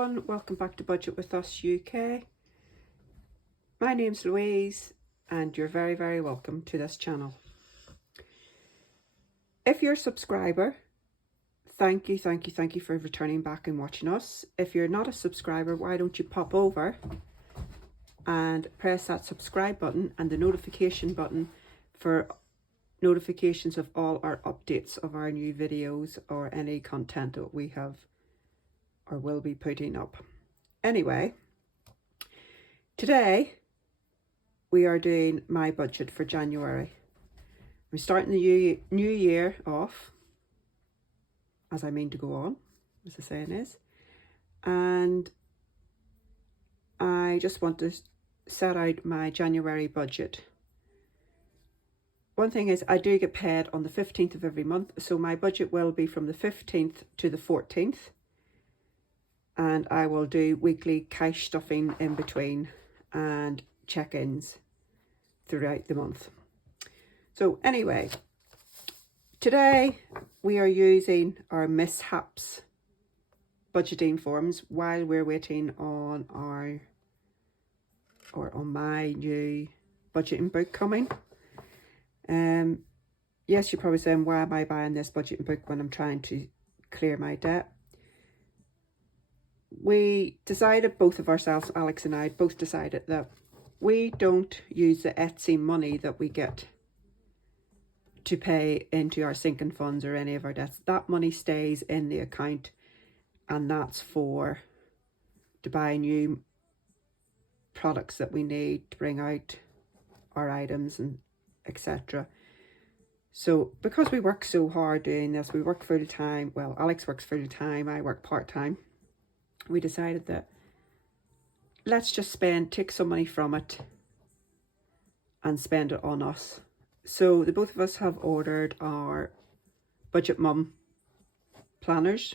everyone, welcome back to Budget with Us UK. My name's Louise and you're very welcome to this channel. If you're a subscriber, thank you for returning back and watching us. If you're not a subscriber, why don't you pop over and press that subscribe button and the notification button for notifications of all our updates of our new videos or any content that we have or will be putting up. Anyway, today we are doing my budget for January. I'm starting the new year off, as I mean to go on, as the saying is, and I just want to set out my January budget. One thing is I do get paid on the 15th of every month, so my budget will be from the 15th to the 14th. And I will do weekly cash stuffing in between and check-ins throughout the month. So anyway, today we are using our Hmrc budgeting forms while we're waiting on my new budgeting book coming. Yes, you're probably saying, why am I buying this budgeting book when I'm trying to clear my debt? We decided, both of ourselves, Alex and I, both decided that we don't use the Etsy money that we get to pay into our sinking funds or any of our debts. That money stays in the account, and that's to buy new products that we need to bring out our items and etc. So because we work so hard doing this, we work full time. Well, Alex works full time, I work part time. We decided that let's just take some money from it and spend it on us. So the both of us have ordered our Budget Mum planners.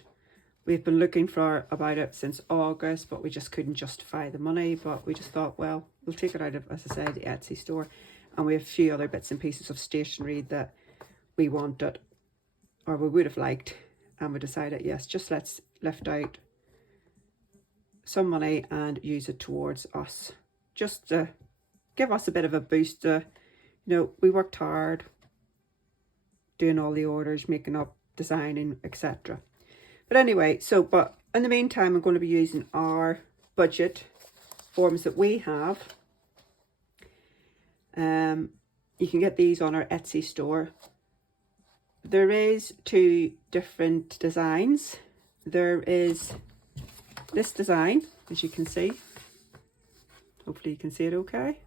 We've been looking for about it since August, but we just couldn't justify the money. But we just thought, well, we'll take it out of, as I said, the Etsy store. And we have a few other bits and pieces of stationery that we wanted or we would have liked. And we decided, yes, just let's lift out some money and use it towards us, just to give us a bit of a boost. We worked hard doing all the orders, making up, designing, etc. But anyway, but in the meantime, I'm going to be using our budget forms that we have. You can get these on our Etsy store. There is two different designs. There is this design, as you can see. Hopefully you can see it okay.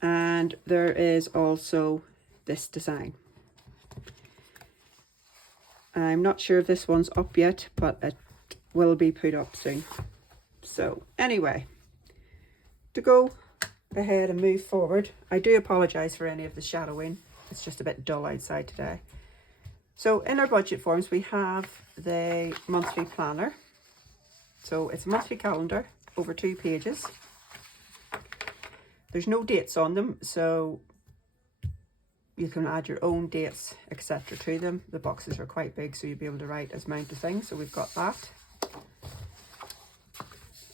And there is also this design. I'm not sure if this one's up yet, but it will be put up soon. So anyway, to go ahead and move forward, I do apologise for any of the shadowing. It's just a bit dull outside today. So in our budget forms, we have the monthly planner. So it's a monthly calendar over 2 pages. There's no dates on them, so you can add your own dates, etc. to them. The boxes are quite big, so you'll be able to write as amount of things. So we've got that.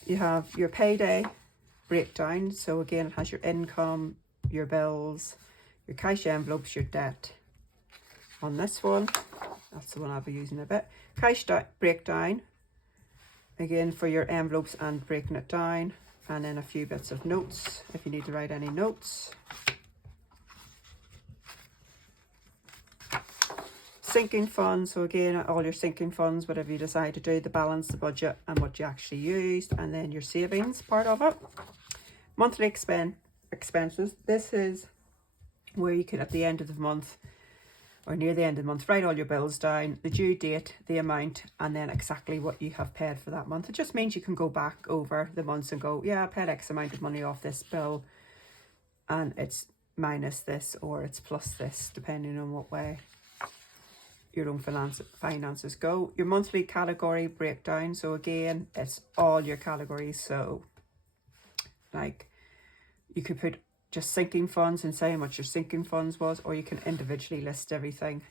You have your payday breakdown. So again, it has your income, your bills, your cash envelopes, your debt. On this one, that's the one I'll be using a bit. Cash breakdown. Again, for your envelopes and breaking it down, and then a few bits of notes if you need to write any notes. Sinking funds, so again, all your sinking funds, whatever you decide to do, the balance, the budget, and what you actually used, and then your savings part of it. Monthly expenses. This is where you can, at the end of the month, or near the end of the month, write all your bills down, the due date, the amount, and then exactly what you have paid for that month. It just means you can go back over the months and go, yeah, I paid X amount of money off this bill, and it's minus this or it's plus this, depending on what way your own finances go. Your monthly category breakdown. So again, it's all your categories. So like you could put just sinking funds and say how much your sinking funds was, or you can individually list everything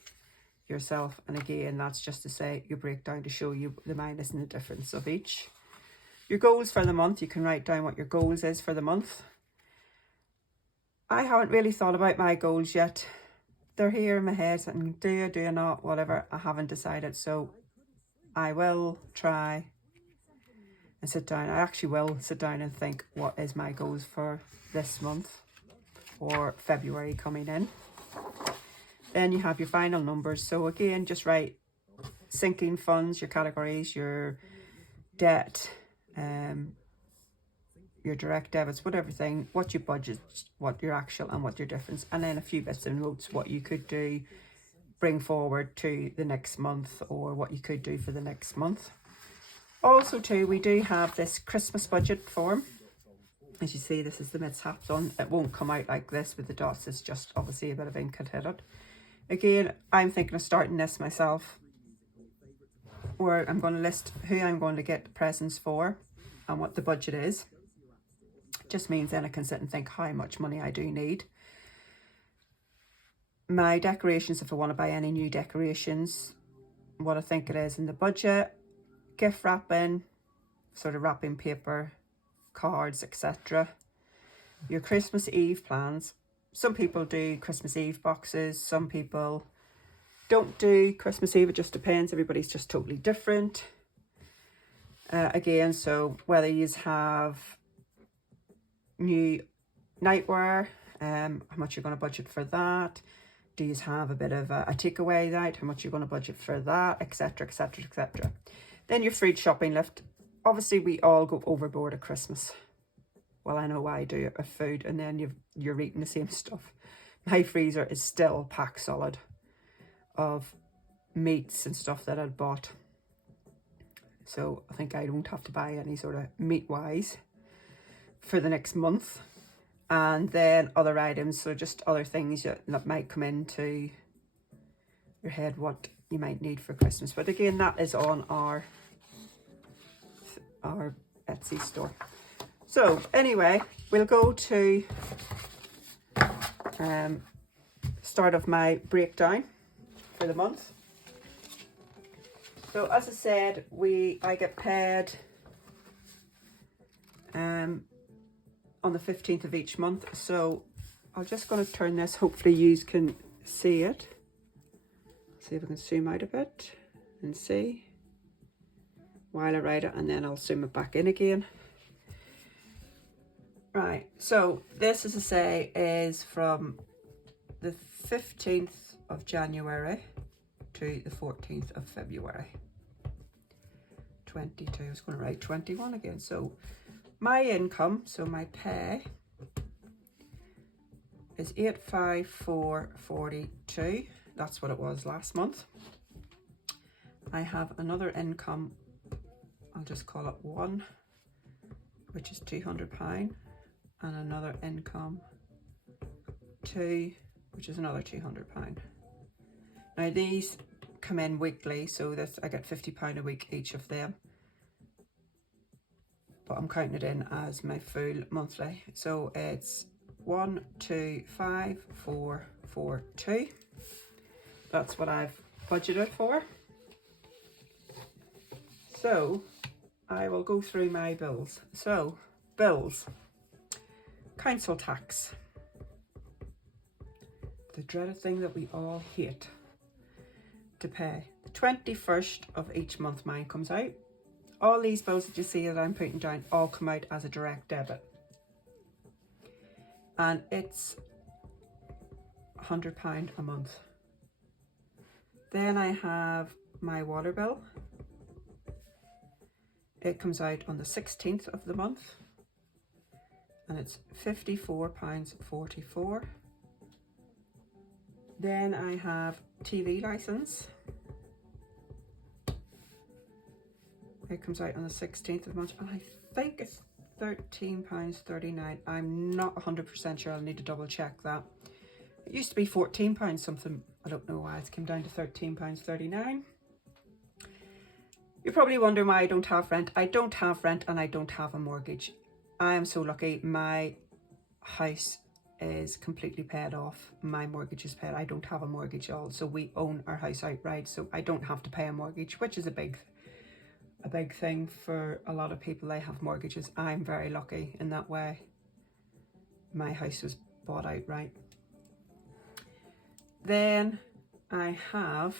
yourself. And again, that's just to say your breakdown to show you the minus and the difference of each. Your goals for the month, you can write down what your goals is for the month. I haven't really thought about my goals yet. They're here in my head, and do I not, whatever, I haven't decided. So I will try and sit down. I actually will sit down and think, what is my goals for this month or February coming in. Then you have your final numbers. So again, just write sinking funds, your categories, your debt, your direct debits, whatever thing, what your budget, what your actual and what your difference, and then a few bits of notes, what you could do, bring forward to the next month, or what you could do for the next month. Also too, we do have this Christmas budget form. As you see, this is the mishaps on. It won't come out like this with the dots, it's just obviously a bit of ink had hit it. Again, I'm thinking of starting this myself, where I'm going to list who I'm going to get presents for and what the budget is. Just means then I can sit and think how much money I do need. My decorations, if I want to buy any new decorations, what I think it is in the budget, gift wrapping, sort of wrapping paper, cards, etc. Your Christmas Eve plans. Some people do Christmas Eve boxes, some people don't do Christmas Eve, it just depends. Everybody's just totally different. Again, so whether you have new nightwear, how much you're going to budget for that. Do you have a bit of a takeaway night, how much you're going to budget for that, etc, etc, etc. Then your food shopping list. Obviously we all go overboard at Christmas. Well, I know I do of food, and then you're eating the same stuff. My freezer is still packed solid of meats and stuff that I'd bought. So I think I don't have to buy any sort of meat-wise for the next month. And then other items, so just other things that might come into your head, what you might need for Christmas. But again, that is on our Etsy store. So anyway, we'll go to start of my breakdown for the month. So as I said, I get paid on the 15th of each month. So I'm just going to turn this, hopefully you can see it. See if I can zoom out a bit and see while I write it, and then I'll zoom it back in again. Right, so this, as I say, is from the 15th of January to the 14th of February 22. I was going to write 21 again. So my income, so my pay, is 854.42. That's what it was last month. I have another income, I'll just call it 1, which is £200, and another income 2, which is another £200. Now these come in weekly, so I get £50 a week each of them, but I'm counting it in as my full monthly. So it's 125,442. That's what I've budgeted for. So I will go through my bills. So bills, council tax, the dreaded thing that we all hate to pay. The 21st of each month mine comes out. All these bills that you see that I'm putting down all come out as a direct debit, and it's £100 a month. Then I have my water bill. It comes out on the 16th of the month, and it's £54.44. Then I have TV license. It comes out on the 16th of the month, and I think it's £13.39. I'm not 100% sure, I'll need to double check that. It used to be £14 something, I don't know why it's come down to £13.39. You're probably wondering why I don't have rent. I don't have rent, and I don't have a mortgage. I am so lucky. My house is completely paid off. My mortgage is paid. I don't have a mortgage at all, so we own our house outright, so I don't have to pay a mortgage, which is a big thing for a lot of people. They have mortgages. I'm very lucky in that way. My house was bought outright. Then I have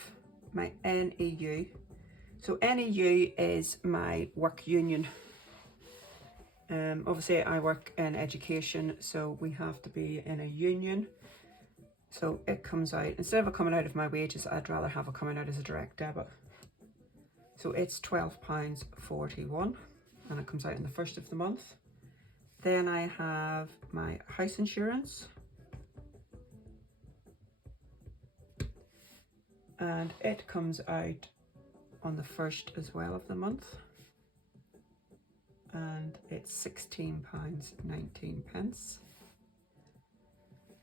my NEU. So NEU is my work union. Obviously I work in education, so we have to be in a union. So it comes out, instead of it coming out of my wages, I'd rather have it coming out as a direct debit. So it's £12.41 and it comes out on the 1st of the month. Then I have my house insurance. And it comes out on the 1st as well of the month. And it's £16.19.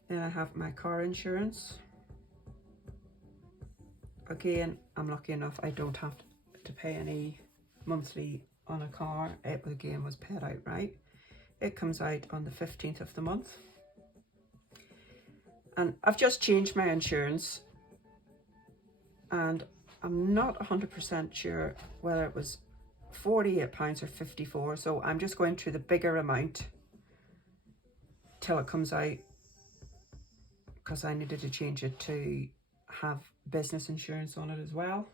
Then I have my car insurance. Again, I'm lucky enough I don't have to pay any monthly on a car. It again was paid outright. It comes out on the 15th of the month. And I've just changed my insurance, and I'm not 100% sure whether it was £48 or 54, so I'm just going through the bigger amount till it comes out, because I needed to change it to have business insurance on it as well.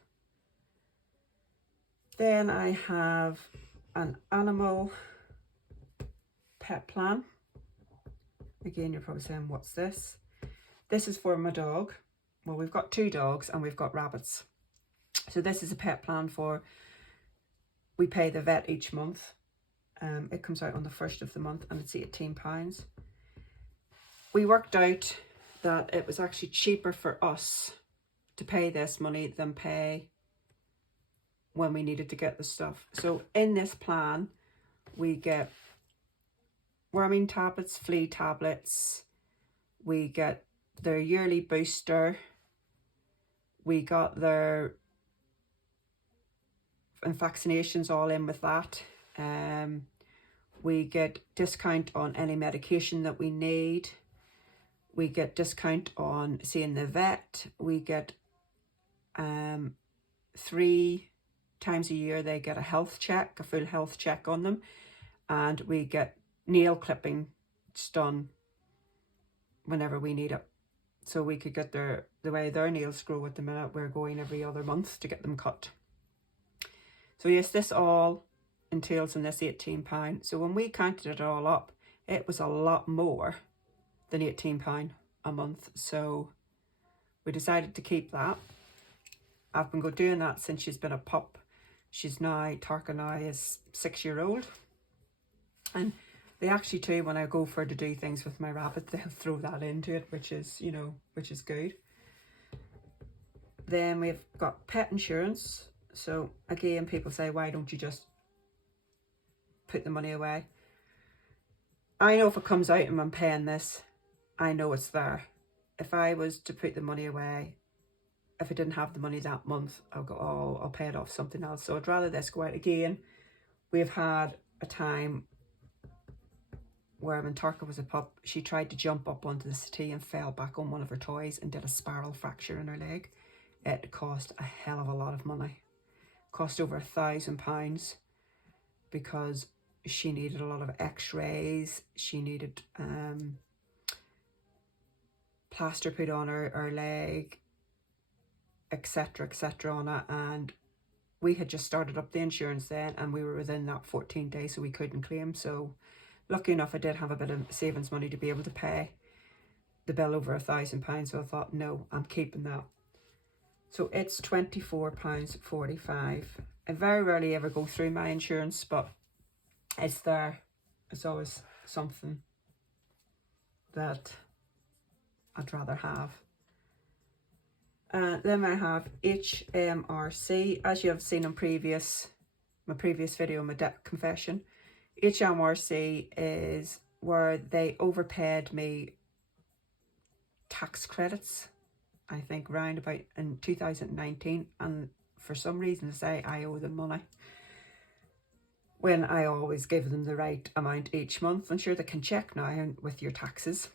Then I have an animal pet plan. Again, you're probably saying, what's this? This is for my dog. Well, we've got 2 dogs and we've got rabbits. So this is a pet plan for, we pay the vet each month. It comes out on the 1st of the month and it's £18. We worked out that it was actually cheaper for us to pay this money than pay when we needed to get the stuff. So in this plan, we get worming tablets, flea tablets, we get their yearly booster, we got their vaccinations all in with that. We get discount on any medication that we need. We get discount on seeing the vet. We get 3 times a year they get a health check, a full health check on them, and we get nail clipping done whenever we need it. So we could get the way their nails grow at the minute, we're going every other month to get them cut. So yes, this all entails in this £18. So when we counted it all up, it was a lot more than £18 a month. So we decided to keep that. I've been doing that since she's been a pup. She's now, Tarka now is 6-year-old. And they actually too, when I go for to do things with my rabbit, they'll throw that into it, which is, you know, which is good. Then we've got pet insurance. So again, people say, why don't you just put the money away? I know if it comes out and I'm paying this, I know it's there. If I was to put the money away, if I didn't have the money that month, I'll go, oh, I'll pay it off something else. So I'd rather this go out. Again, we've had a time where when Tarka was a pup, she tried to jump up onto the settee and fell back on one of her toys and did a spiral fracture in her leg. It cost a hell of a lot of money. Cost over £1,000 because she needed a lot of x-rays. She needed plaster put on her leg, etc, etc on it. And we had just started up the insurance then, and we were within that 14 days, so we couldn't claim. So lucky enough, I did have a bit of savings money to be able to pay the bill over £1,000. So I thought, no, I'm keeping that. So it's £24.45. I very rarely ever go through my insurance, but it's there. It's always something that I'd rather have. Then I have Hmrc. As you have seen in my previous video, my debt confession, Hmrc is where they overpaid me tax credits, I think round about in 2019, and for some reason they say I owe them money when I always give them the right amount each month. I'm sure they can check now with your taxes.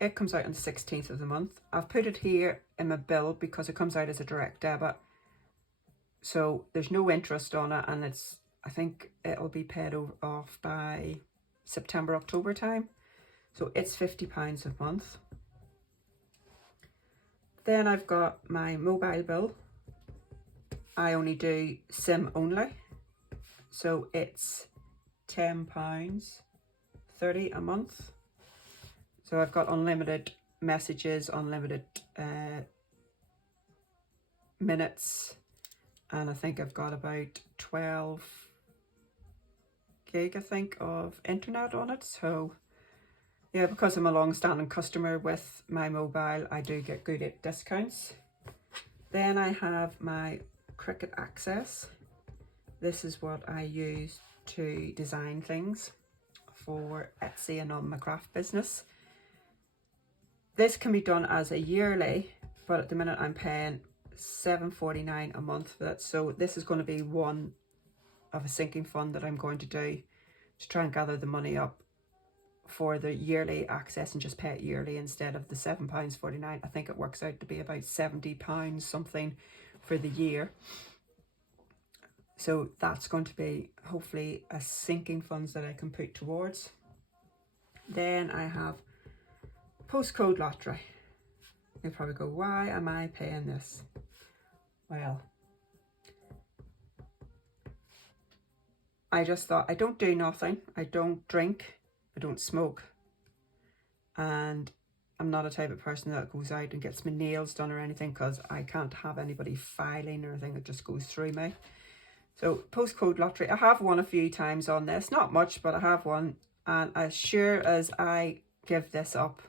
it comes out on the 16th of the month. I've put it here in my bill because it comes out as a direct debit. So there's no interest on it, and I think it'll be paid off by September, October time. So it's £50 a month. Then I've got my mobile bill. I only do SIM only. So it's £10.30 a month. So I've got unlimited messages, unlimited minutes, and I think I've got about 12 gig, I think, of internet on it. So yeah, because I'm a long-standing customer with my mobile, I do get good discounts. Then I have my Cricut Access. This is what I use to design things for Etsy and on my craft business. This can be done as a yearly, but at the minute I'm paying £7.49 a month for that. So this is going to be one of a sinking fund that I'm going to do to try and gather the money up for the yearly access and just pay it yearly instead of the £7.49. I think it works out to be about £70 something for the year. So that's going to be hopefully a sinking funds that I can put towards. Then I have Postcode Lottery. You'll probably go, why am I paying this? Well, I just thought, I don't do nothing. I don't drink. I don't smoke. And I'm not a type of person that goes out and gets my nails done or anything, because I can't have anybody filing or anything. It just goes through me. So Postcode Lottery, I have won a few times on this. Not much, but I have won. And as sure as I give this up,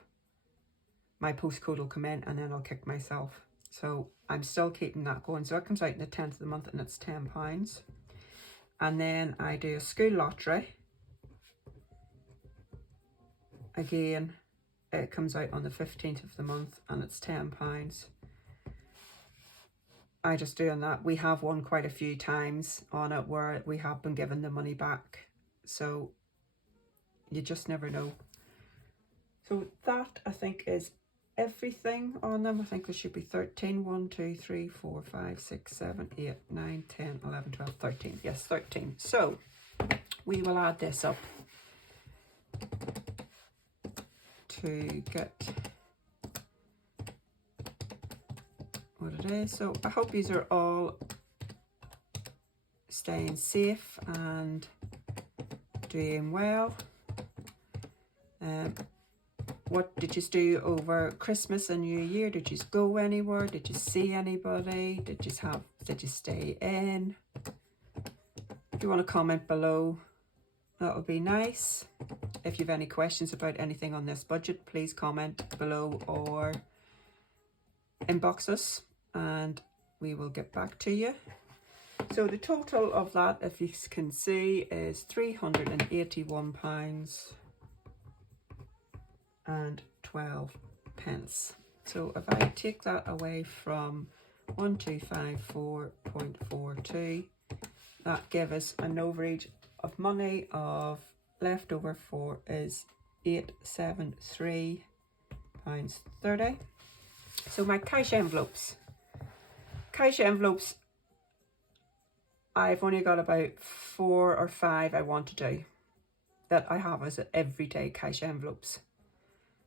my postcode will come in and then I'll kick myself. So I'm still keeping that going. So it comes out in the 10th of the month and it's £10. And then I do a school lottery. Again, it comes out on the 15th of the month and it's £10. I just do on that. We have won quite a few times on it where we have been given the money back. So you just never know. So that, I think, is everything on them. I think there should be 13. 1, 2, 3, 4, 5, 6, 7, 8, 9, 10, 11, 12, 13. Yes, 13. So we will add this up to get what it is. So I hope these are all staying safe and doing well. What did you do over Christmas and New Year? Did you go anywhere? Did you see anybody? Did you stay in? If you want to comment below, that would be nice. If you have any questions about anything on this budget, please comment below or inbox us and we will get back to you. So the total of that, if you can see, is £381 and 12 pence. So if I take that away from 1254.42, that gives us an overage of money of leftover for is £873.30. So my cash envelopes. I've only got about 4 or 5 I want to do that I have as everyday cash envelopes.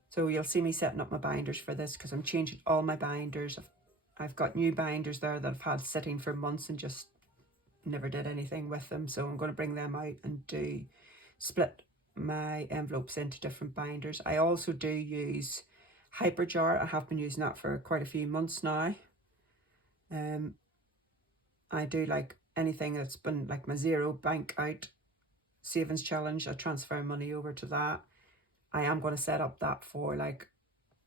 So you'll see me setting up my binders for this because I'm changing all my binders. I've got new binders there that I've had sitting for months and just never did anything with them. So I'm going to bring them out and split my envelopes into different binders. I also do use Hyperjar. I have been using that for quite a few months now. I do like anything that's been like my zero bank out savings challenge. I transfer money over to that. I am going to set up that for, like,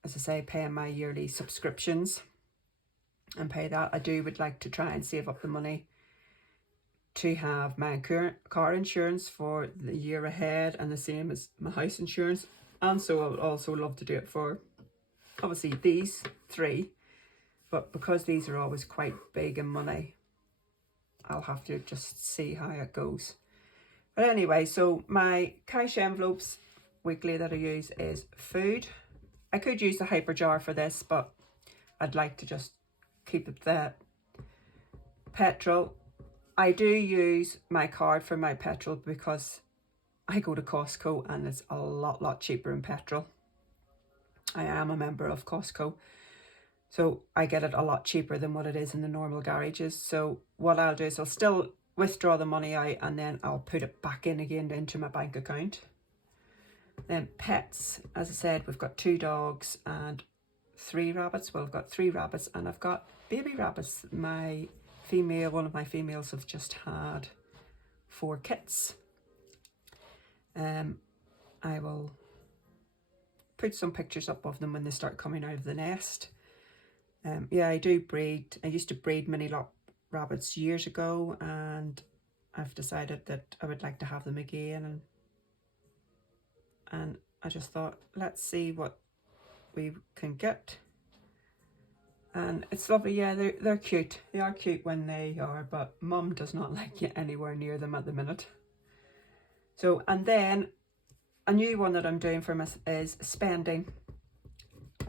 as I say, paying my yearly subscriptions and pay that. I would like to try and save up the money to have my car insurance for the year ahead, and the same as my house insurance. And so I would also love to do it for, obviously, these 3. But because these are always quite big in money, I'll have to just see how it goes. But anyway, so my cash envelopes weekly that I use is food, I could use the hyper jar for this, but I'd like to just keep it the petrol. I do use my card for my petrol because I go to Costco and it's a lot cheaper in petrol. I am a member of Costco, so I get it a lot cheaper than what it is in the normal garages. So what I'll do is I'll still withdraw the money out and then I'll put it back in again into my bank account. Then pets, as I said, we've got 2 dogs and 3 rabbits. Well, I've got 3 rabbits and I've got baby rabbits. One of my females have just had 4 kits. I will put some pictures up of them when they start coming out of the nest. Yeah, I do breed. I used to breed mini rabbits years ago, and I've decided that I would like to have them again. And I just thought, let's see what we can get. And it's lovely. Yeah, they're cute. They are cute when they are, but Mum does not like you anywhere near them at the minute. So, and then a new one that I'm doing for us is spending.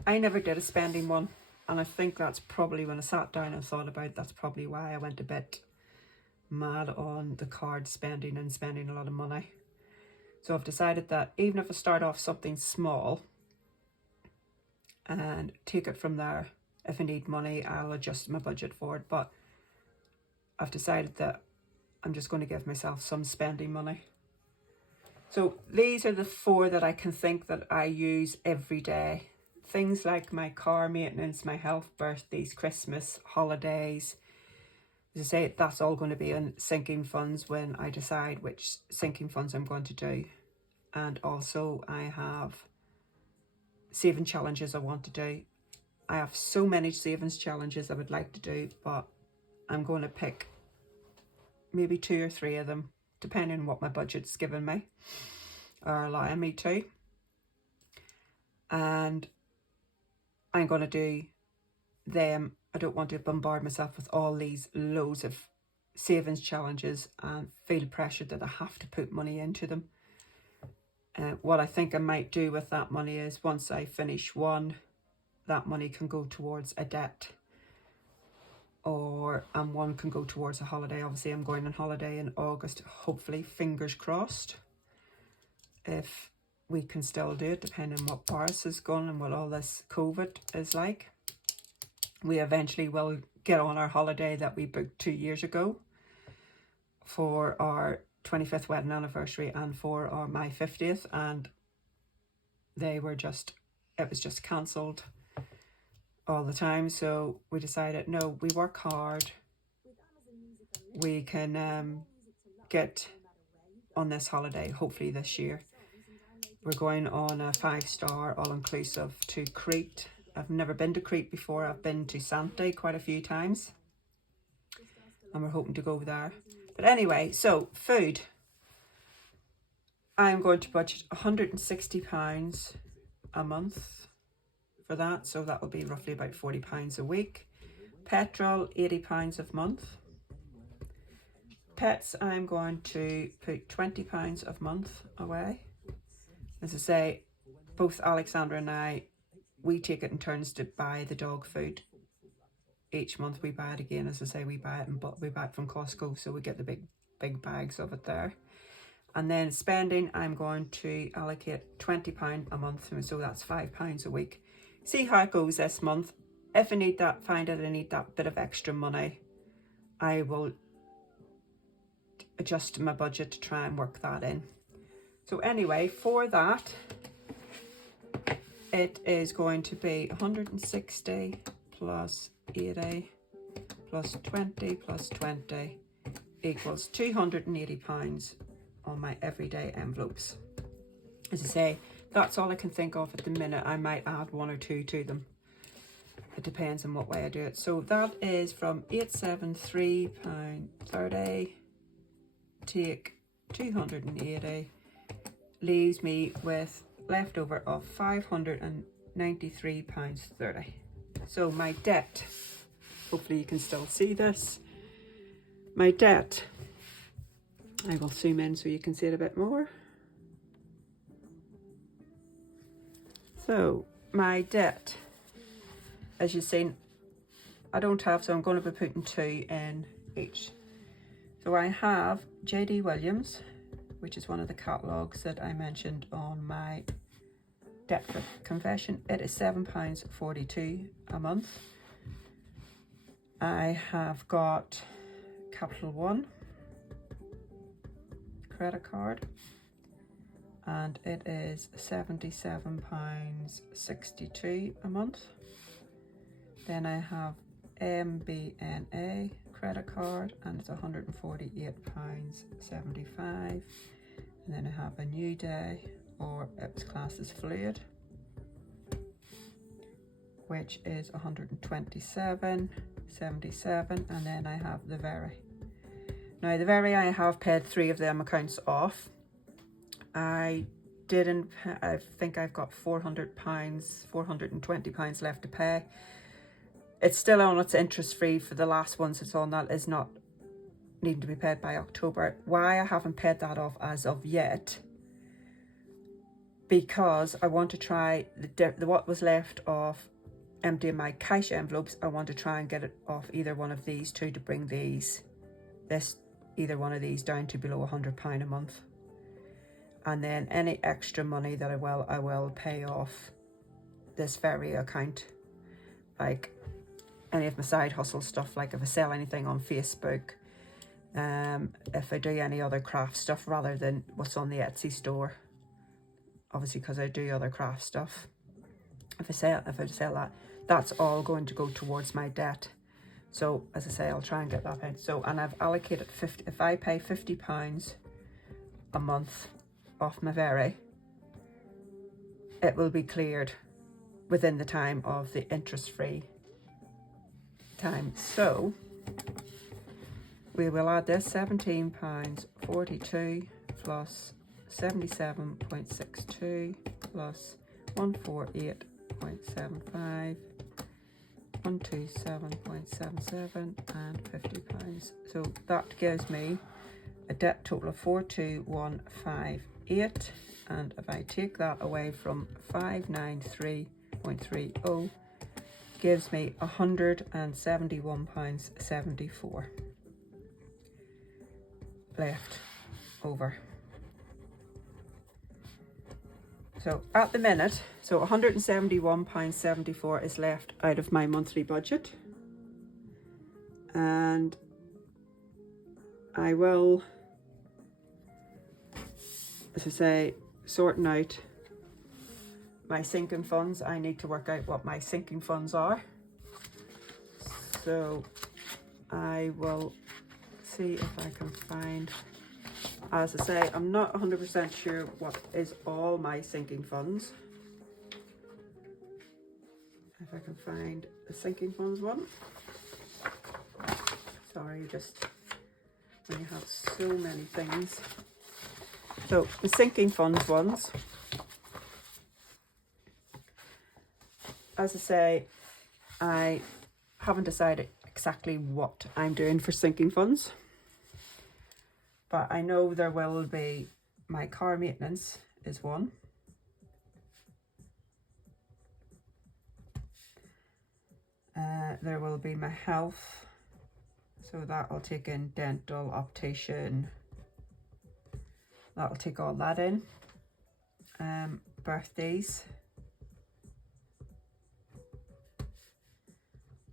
I never did a spending one, and I think that's probably, when I sat down and thought about it, that's probably why I went a bit mad on the card spending and spending a lot of money. So I've decided that even if I start off something small and take it from there, if I need money, I'll adjust my budget for it. But I've decided that I'm just going to give myself some spending money. So these are the 4 that I can think that I use every day. Things like my car maintenance, my health, birthdays, Christmas, holidays. As I say, that's all going to be in sinking funds when I decide which sinking funds I'm going to do. And also I have saving challenges I want to do. I have so many savings challenges I would like to do, but I'm going to pick maybe 2 or 3 of them, depending on what my budget's given me or allowing me to. And I'm going to do them. I don't want to bombard myself with all these loads of savings challenges and feel pressure that I have to put money into them. What I think I might do with that money is, once I finish one, that money can go towards a debt, and one can go towards a holiday. Obviously I'm going on holiday in August, hopefully, fingers crossed, if we can still do it, depending on what Paris is going and what all this COVID is like. We eventually will get on our holiday that we booked 2 years ago for our 25th wedding anniversary and for my 50th, and it was just cancelled all the time. So we decided, no, we work hard, we can get on this holiday hopefully this year. We're going on a 5-star all-inclusive to Crete. I've never been to Crete before. I've been to Santé quite a few times, and we're hoping to go there. But anyway, so food. I'm going to budget £160 a month for that. So that will be roughly about £40 a week. Petrol, £80 a month. Pets, I'm going to put £20 a month away. As I say, both Alexandra and I, we take it in turns to buy the dog food. Each month we buy it again. As I say, we buy it from Costco, so we get the big bags of it there. And then spending, I'm going to allocate £20 a month, so that's £5 a week. See how it goes this month. If I need that, find out I need that bit of extra money, I will adjust my budget to try and work that in. So anyway, for that, it is going to be 160 plus 80 plus 20 plus 20 equals £280 on my everyday envelopes. As I say, that's all I can think of at the minute. I might add 1 or 2 to them. It depends on what way I do it. So that is from £873.30, take 280, leaves me with leftover of £593.30. So my debt, hopefully you can still see this, my debt, I will zoom in so you can see it a bit more. So my debt, as you've seen, I don't have, so I'm going to be putting 2 in each. So I have J.D. Williams, which is one of the catalogues that I mentioned on my debt confession. It is £7.42 a month. I have got Capital One credit card, and it is £77.62 a month. Then I have MBNA credit card, and it's £148.75. And then I have a New Day, or it was classed as Fluid, which is £127.77. And then I have the Very. Now the Very, I have paid 3 of them accounts off. I think I've got £420 left to pay. It's still on its interest free for the last ones it's on. That is not needing to be paid by October. Why I haven't paid that off as of yet, because I want to try what was left of emptying my cash envelopes. I want to try and get it off either one of these two to bring either one of these down to below £100 a month. And then any extra money that I will pay off this Very account, like any of my side hustle stuff, like if I sell anything on Facebook, if I do any other craft stuff rather than what's on the Etsy store, obviously because I do other craft stuff. If I sell that, that's all going to go towards my debt. So as I say, I'll try and get that out. So, and I've allocated 50. If I pay £50 a month off my Very, it will be cleared within the time of the interest-free time. So we will add this £17.42 plus 77.62 plus 148.75, 127.77 and £50. So that gives me a debt total of 42158, and if I take that away from 593.30, gives me £171.74 left over. So at the minute, so £171.74 is left out of my monthly budget, and I will, as I say, sorting out my sinking funds. I need to work out what my sinking funds are. So I will see if I can find, as I say, I'm not 100% sure what is all my sinking funds. If I can find the sinking funds one. Sorry, just when you have so many things. So the sinking funds ones, as I say, I haven't decided exactly what I'm doing for sinking funds, but I know there will be my car maintenance is one. There will be my health, so that'll take in dental, optician, that'll take all that in. Birthdays,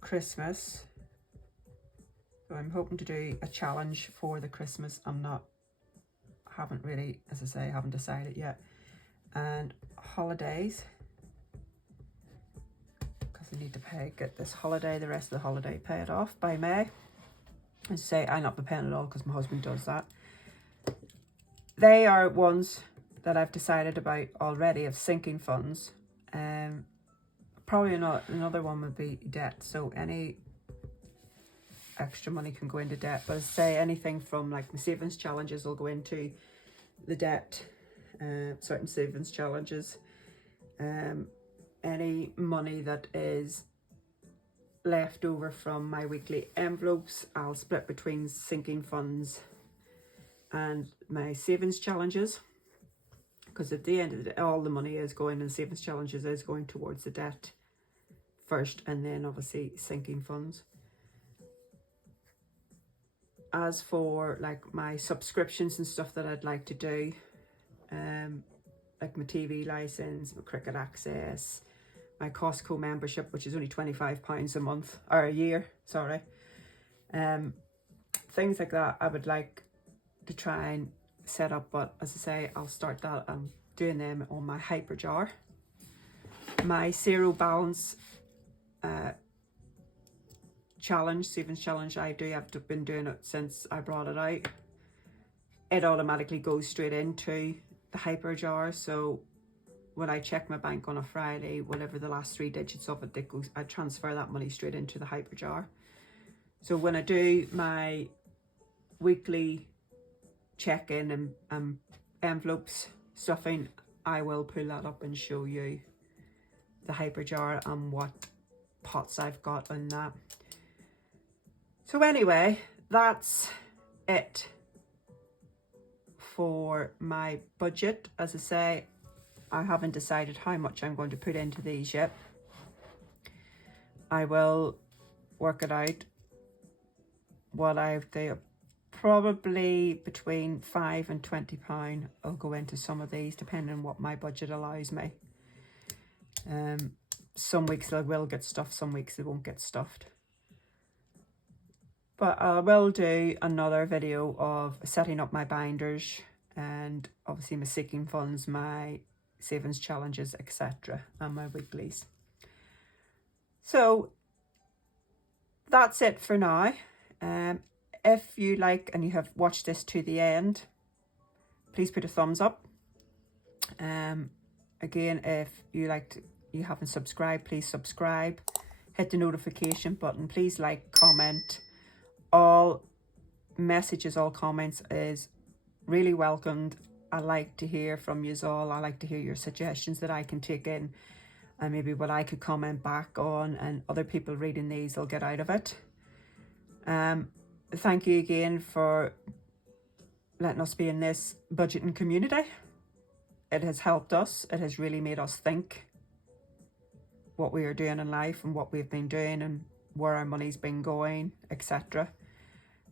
Christmas. So I'm hoping to do a challenge for the Christmas. Haven't really, as I say, haven't decided yet. And holidays, because I need to get this holiday, the rest of the holiday paid off by May. As I say, I'll not be paying it all because my husband does that. They are ones that I've decided about already of sinking funds. Probably another one would be debt. So any extra money can go into debt. But as I say, anything from like my savings challenges will go into the debt. Certain savings challenges. Any money that is left over from my weekly envelopes, I'll split between sinking funds and my savings challenges, because at the end of the day, all the money is going, and savings challenges is going towards the debt first, and then obviously sinking funds. As for like my subscriptions and stuff that I'd like to do, like my TV license, my Cricut Access, my Costco membership, which is only £25 a month, or a year, sorry. Things like that I would like to try and set up, but as I say, I'll start that. I'm doing them on my Hmrc. My zero balance challenge, savings challenge, I've been doing it since I brought it out. It automatically goes straight into the Hmrc, so when I check my bank on a Friday, whatever the last 3 digits of it, I transfer that money straight into the Hmrc. So when I do my weekly check-in and envelopes stuffing, I will pull that up and show you the Hmrc and what pots I've got in that. So anyway, that's it for my budget. As I say, I haven't decided how much I'm going to put into these yet. I will work it out. What I've done, probably between £5 and £20 I'll go into some of these, depending on what my budget allows me. Some weeks I will get stuffed, some weeks they won't get stuffed. But I will do another video of setting up my binders, and obviously my sinking funds, my savings challenges, etc., and my weeklies. So that's it for now. If you like and you have watched this to the end, please put a thumbs up. Again, if you haven't subscribed, please subscribe. Hit the notification button. Please like, comment. All messages, all comments is really welcomed. I like to hear from you all. I like to hear your suggestions that I can take in, and maybe what I could comment back on, and other people reading these will get out of it. Thank you again for letting us be in this budgeting community. It has helped us. It has really made us think what we are doing in life and what we've been doing and where our money's been going, etc.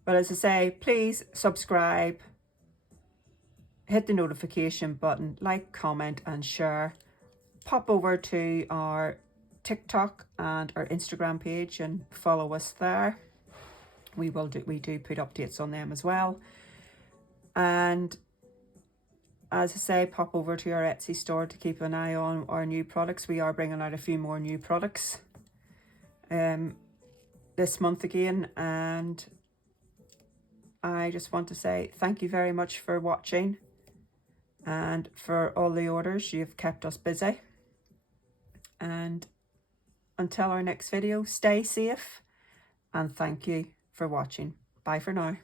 But as I say, please subscribe, hit the notification button, like, comment and share. Pop over to our TikTok and our Instagram page and follow us there. We do put updates on them as well. And as I say, pop over to our Etsy store to keep an eye on our new products. We are bringing out a few more new products this month again, and I just want to say thank you very much for watching and for all the orders. You've kept us busy, and until our next video, stay safe and thank you for watching. Bye for now.